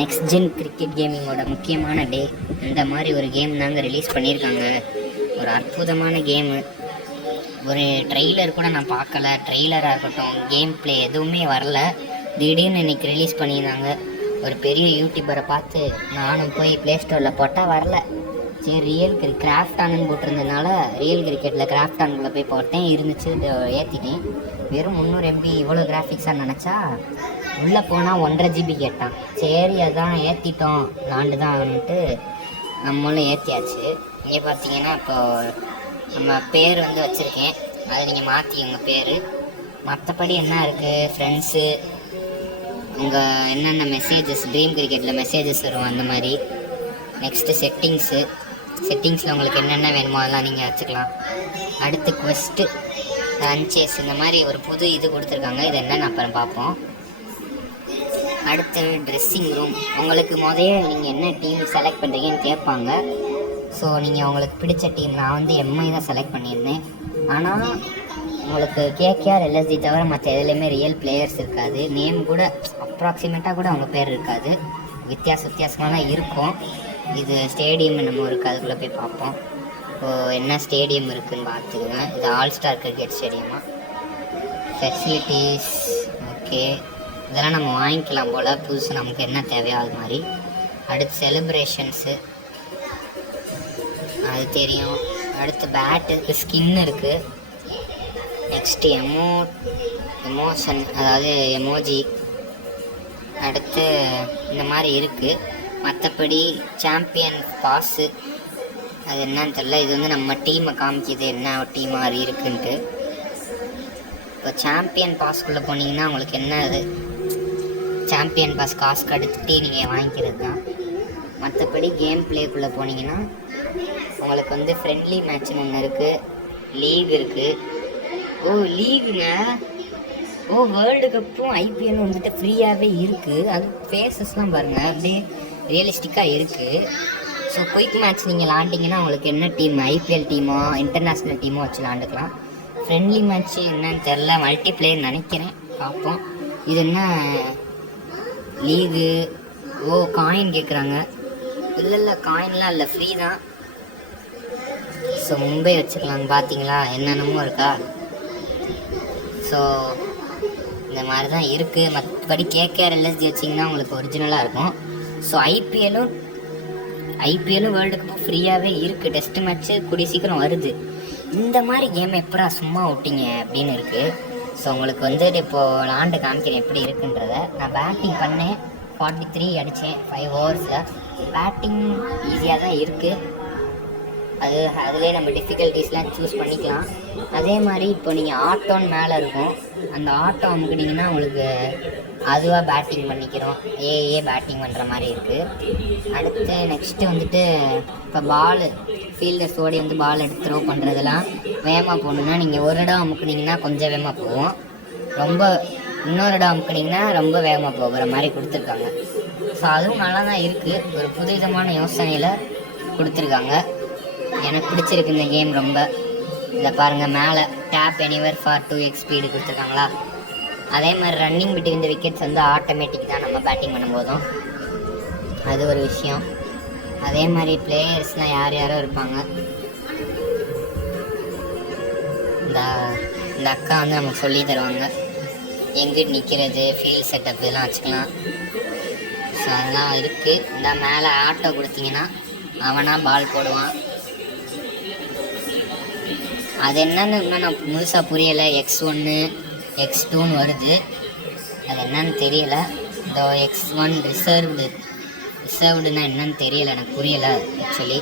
Next gen cricket கேமிங்கோட முக்கியமான டே. இந்த மாதிரி ஒரு கேம் தாங்க ரிலீஸ் பண்ணியிருக்காங்க. ஒரு அற்புதமான கேமு. ஒரு ட்ரெய்லர் கூட நான் பார்க்கல. ட்ரெய்லராக இருக்கட்டும், கேம் ப்ளே எதுவுமே வரல. திடீர்னு இன்றைக்கி ரிலீஸ் பண்ணியிருந்தாங்க. ஒரு பெரிய யூடியூபரை பார்த்து நானும் போய் ப்ளே ஸ்டோரில் போட்டால் வரல. சரி, ரியல் கிராஃப்ட் ஆனுன்னு போட்டிருந்ததுனால ரியல் கிரிக்கெட்டில் கிராஃப்ட் ஆனுக்குள்ளே போய் போட்டேன். இருந்துச்சு, ஏற்றிட்டேன். வெறும் 300 MB இவ்வளோ கிராஃபிக்ஸாக நினச்சா உள்ளே போனால் 1.5 GB கேட்டான். சரி, அதான் ஏற்றிட்டோம், லாண்டு தான் ஆகணுன்ட்டு நம்மளும் ஏற்றியாச்சு. இங்கே பார்த்தீங்கன்னா இப்போ நம்ம பேர் வந்து வச்சுருக்கேன், அதை நீங்கள் மாற்றிக்கோங்க பேர். மற்றபடி என்ன இருக்குது, ஃப்ரெண்ட்ஸு, உங்கள் என்னென்ன மெசேஜஸ், ட்ரீம் கிரிக்கெட்டில் மெசேஜஸ் வரும் அந்த மாதிரி. நெக்ஸ்ட்டு செட்டிங்ஸில் உங்களுக்கு என்னென்ன வேணுமோ அதெல்லாம் நீங்கள் வச்சுக்கலாம். அடுத்து குவெஸ்ட்டு, ரன்சேஸ், இந்த மாதிரி ஒரு புது இது கொடுத்துருக்காங்க. இது என்னென்னு அப்புறம் பார்ப்போம். அடுத்து ட்ரெஸ்ஸிங் ரூம். உங்களுக்கு நீங்கள் என்ன டீம் செலக்ட் பண்ணுறீங்கன்னு கேட்பாங்க. ஸோ நீங்கள் உங்களுக்கு பிடிச்ச டீம், நான் வந்து MI தான் செலக்ட் பண்ணியிருந்தேன். ஆனால் உங்களுக்கு KKR LSG தவிர மற்ற எதுலேயுமே ரியல் பிளேயர்ஸ் இருக்காது. நேம் கூட அப்ராக்சிமேட்டாக கூட அவங்க பேர் இருக்காது. வித்தியாசமாக தான் இருக்கும். இது ஸ்டேடியம் நம்ம இருக்குது, அதுக்குள்ளே போய் பார்ப்போம். இப்போது என்ன ஸ்டேடியம் இருக்குதுன்னு பார்த்துக்குவேன். இது ஆல் ஸ்டார் கிரிக்கெட் ஸ்டேடியமா. ஃபெசிலிட்டிஸ் ஓகே, இதெல்லாம் நம்ம வாங்கிக்கலாம் போல், புதுசு நமக்கு என்ன தேவையோ அது மாதிரி. அடுத்து செலிப்ரேஷன்ஸு, அது தெரியும். அடுத்து பேட்டு, ஸ்கின் இருக்குது. நெக்ஸ்ட்டு எமோஷன், அதாவது எமோஜி. அடுத்து இந்த மாதிரி இருக்குது. மற்றபடி சாம்பியன் பாஸு, அது என்னன்னு தெரியல. இது வந்து நம்ம டீமை காமிக்கிது, என்ன டீமாக இருக்குன்ட்டு. இப்போ சாம்பியன் பாஸ்க்குள்ளே போனீங்கன்னா உங்களுக்கு என்ன, அது சாம்பியன் பாஸ் காசு கடுத்துட்டு நீங்கள் வாங்கிக்கிறது தான். மற்றபடி கேம் பிளேக்குள்ளே போனீங்கன்னா உங்களுக்கு வந்து ஃப்ரெண்ட்லி மேட்ச்னு ஒன்று இருக்குது, லீக் இருக்குது. ஓ, லீகுங்க. ஓ, வேர்ல்டு கப்பும் IPL வந்துட்டு ஃப்ரீயாகவே இருக்குது. அது ஃபேஸஸ்லாம் பாருங்கள், அப்படியே ரியலிஸ்டிக்காக இருக்குது. ஸோ குயிக் மேட்ச் நீங்கள் விளாண்டிங்கன்னா உங்களுக்கு என்ன team, IPL demo international demo வச்சு விளாண்டுக்கலாம். ஃப்ரெண்ட்லி மேட்ச்சு என்னன்னு தெரில, மல்டிப்ளேயர் நினைக்கிறேன், பார்ப்போம். இது என்ன லீகு? ஓ, காயின் கேட்குறாங்க. இல்லை காயின்லாம் இல்லை, ஃப்ரீ தான். ஸோ மும்பை வச்சுக்கலாங்க. பார்த்தீங்களா என்னென்னமோ இருக்கா. ஸோ இந்த மாதிரி தான் இருக்குது. மற்றபடி KKR LSG வச்சிங்கன்னா உங்களுக்கு ஒரிஜினலாக இருக்கும். ஸோ ஐபிஎல்லும் வேர்ல்டு கப்பும் ஃப்ரீயாகவே இருக்குது. டெஸ்ட் மேட்ச்சு கூடிய சீக்கிரம் வருது. இந்த மாதிரி கேம் எப்படா சும்மா விட்டீங்க அப்படின்னு இருக்குது. ஸோ உங்களுக்கு வந்துட்டு இப்போது விளாண்டு காமிக்கிறேன் எப்படி இருக்குன்றத. நான் பேட்டிங் பண்ணேன், 43 அடித்தேன் 5 ஓவர்ஸில். பேட்டிங் ஈஸியாக தான் இருக்குது. அதுலேயே நம்ம டிஃபிகல்ட்டிஸ்லாம் சூஸ் பண்ணிக்கலாம். அதே மாதிரி இப்போ நீங்கள் ஆட்டோன்னு மேலே இருக்கும், அந்த ஆட்டோ அமுக்கிட்டிங்கன்னா உங்களுக்கு அதுவாக பேட்டிங் பண்ணிக்கிறோம். ஏ பேட்டிங் பண்ணுற மாதிரி இருக்குது. அடுத்து நெக்ஸ்ட்டு வந்துட்டு இப்போ பால் ஃபீல்டர்ஸ் ஓடி வந்து பால் எடுத்து த்ரோ பண்ணுறதெல்லாம் வேகமாக போகணுன்னா நீங்கள் ஒரு இடம் அமுக்குனிங்கன்னா கொஞ்சம் வேகமாக போகும், இன்னொரு இடம் அமுக்குனிங்கன்னா ரொம்ப வேகமாக போகிற மாதிரி கொடுத்துருக்காங்க. ஸோ அதுவும் நல்லா தான் இருக்குது. ஒரு புதுவிதமான யோசனையில் கொடுத்துருக்காங்க. எனக்கு பிடிச்சிருக்கு இந்த கேம் ரொம்ப. இதை பாருங்கள், மேலே tape anywhere for 2x speed கொடுத்துருக்காங்களா. அதே மாதிரி ரன்னிங் பிட்வீன் இந்த விக்கெட்ஸ் வந்து ஆட்டோமேட்டிக் தான் நம்ம பேட்டிங் பண்ணும்போதும், அது ஒரு விஷயம். அதே மாதிரி பிளேயர்ஸ்லாம் யாரோ இருப்பாங்க. இந்த அக்கா வந்து நமக்கு சொல்லி தருவாங்க எங்கே நிற்கிறது, ஃபீல்ட் செட்டப் இதெல்லாம் வச்சுக்கலாம். ஸோ அதெல்லாம் இருக்குது. இந்த மேலே ஆட்டோ கொடுத்தீங்கன்னா அவனாக பால் போடுவான். அது என்னன்னு இன்னும் நான் முழுசாக புரியலை. X1 X2ன்னு வருது, அது என்னன்னு தெரியலை. இதோ X1 ரிசர்வ்டுன்னா என்னன்னு தெரியலை, எனக்கு புரியலை ஆக்சுவலி.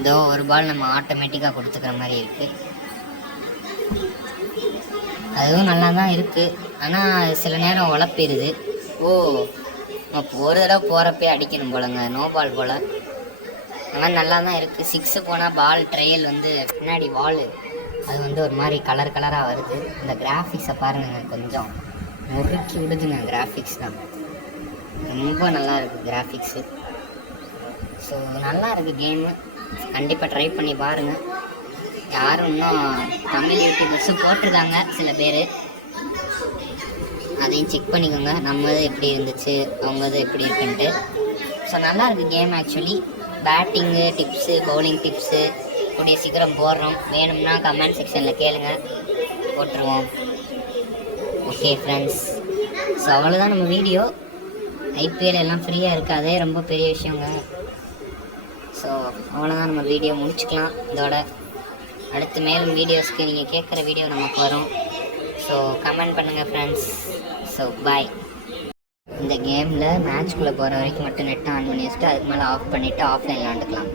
இதோ ஒரு பால் நம்ம ஆட்டோமேட்டிக்காக கொடுத்துக்கிற மாதிரி இருக்குது. அதுவும் நல்லா தான் இருக்குது, ஆனால் சில நேரம் உழப்பிடுது. ஓ, நம்ம ஒரு தடவை போகிறப்பே அடிக்கணும் போலங்க, நோ பால் போல். ஆனால் நல்லா தான் இருக்குது. 6 போனால் பால் ட்ரையல் வந்து பின்னாடி வால் அது வந்து ஒரு மாதிரி கலராக வருது. இந்த கிராஃபிக்ஸை பாருங்க, கொஞ்சம் முறுக்கி விடுதுங்க. கிராஃபிக்ஸ் தான் ரொம்ப நல்லா இருக்குது கிராஃபிக்ஸு. ஸோ நல்லா இருக்குது கேமு, கண்டிப்பாக ட்ரை பண்ணி பாருங்கள். யாரும் இன்னும் தமிழ் யூடியூபர்ஸும் போட்டிருக்காங்க சில பேர். அதையும் செக் பண்ணிக்கோங்க. நம்மது எப்படி இருந்துச்சு, அவங்கது எப்படி இருக்குன்ட்டு. ஸோ நல்லா இருக்குது game actually. Batting tips, bowling tips கூடிய சீக்கிரம் போடுறோம். வேணும்னா கமெண்ட் செக்ஷனில் கேளுங்க, போட்டுருவோம். ஓகே ஃப்ரெண்ட்ஸ், ஸோ அவ்வளோதான் நம்ம வீடியோ. ஐபிஎல் எல்லாம் ஃப்ரீயாக இருக்குது, அதே ரொம்ப பெரிய விஷயங்க. ஸோ அவ்வளோதான், நம்ம வீடியோ முடிச்சுக்கலாம் இதோட. அடுத்து மேலும் வீடியோஸ்க்கு நீங்கள் கேட்குற வீடியோ நமக்கு வரும். ஸோ கமெண்ட் பண்ணுங்கள் ஃப்ரெண்ட்ஸ். So bye. இந்த கேமில் மேட்ச்குள்ளே போகிற வரைக்கும் மட்டும் நெட்டை ஆன் பண்ணி வச்சுட்டு அதுக்கு மேலே ஆஃப் பண்ணிவிட்டு ஆஃப்லைன் விளாண்டுக்கலாம்.